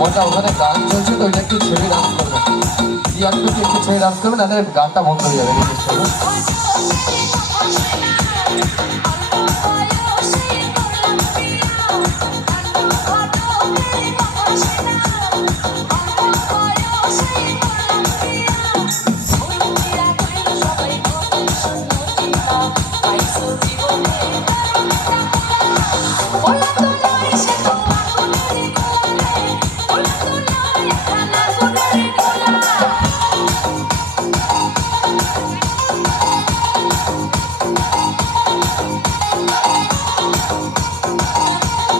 মজা ওখানে গান চলছে তো ওইটা একটু ছেড়ে ডান্স করবেন, একটু ছেড়ে ডান্স করবেন, তাহলে গানটা বন্ধ হয়ে যাবে।